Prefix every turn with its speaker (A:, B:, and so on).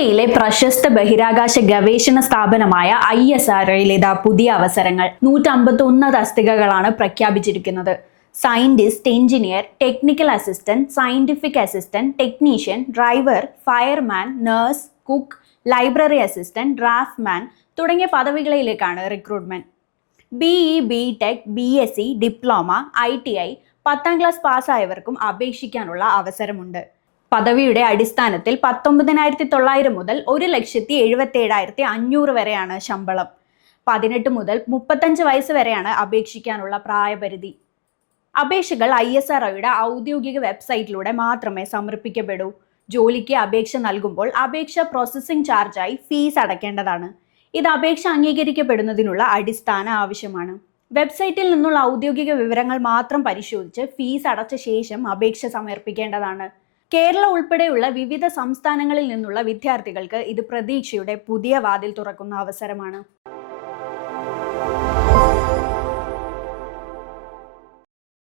A: ഇന്ത്യയിലെ പ്രശസ്ത ബഹിരാകാശ ഗവേഷണ സ്ഥാപനമായ ഐ എസ് ആർ ഇതാ പുതിയ അവസരങ്ങൾ നൂറ്റമ്പത്തി ഒന്ന് തസ്തികകളാണ് പ്രഖ്യാപിച്ചിരിക്കുന്നത്. Scientist engineer technical assistant scientific assistant technician driver fireman nurse cook library assistant draftsman തുടങ്ങിയ പദവികളിലേക്കാണ് recruitment. BE B tech B S C diploma I T I പത്താം ക്ലാസ് പാസ്സായവർക്കും അപേക്ഷിക്കാനുള്ള അവസരമുണ്ട്. പദവിയുടെ അടിസ്ഥാനത്തിൽ പത്തൊമ്പതിനായിരത്തി തൊള്ളായിരം മുതൽ ഒരു ലക്ഷത്തി എഴുപത്തി ഏഴായിരത്തി അഞ്ഞൂറ് വരെയാണ് ശമ്പളം. പതിനെട്ട് മുതൽ മുപ്പത്തഞ്ച് വയസ്സ് വരെയാണ് അപേക്ഷിക്കാനുള്ള പ്രായപരിധി. അപേക്ഷകൾ ഐ എസ് ആർ ഔദ്യോഗിക വെബ്സൈറ്റിലൂടെ മാത്രമേ സമർപ്പിക്കപ്പെടൂ. ജോലിക്ക് അപേക്ഷ നൽകുമ്പോൾ അപേക്ഷ പ്രോസസ്സിംഗ് ചാർജായി ഫീസ് അടയ്ക്കേണ്ടതാണ് ഇത് അപേക്ഷ അംഗീകരിക്കപ്പെടുന്നതിനുള്ള അടിസ്ഥാന ആവശ്യമാണ്. വെബ്സൈറ്റിൽ നിന്നുള്ള ഔദ്യോഗിക വിവരങ്ങൾ മാത്രം പരിശോധിച്ച് ഫീസ് അടച്ച ശേഷം അപേക്ഷ സമർപ്പിക്കേണ്ടതാണ്. കേരള ഉൾപ്പെടെയുള്ള വിവിധ സംസ്ഥാനങ്ങളിൽ നിന്നുള്ള വിദ്യാർത്ഥികൾക്ക് ഇത് പ്രതീക്ഷയുടെ പുതിയ വാതിൽ തുറക്കുന്ന അവസരമാണ്.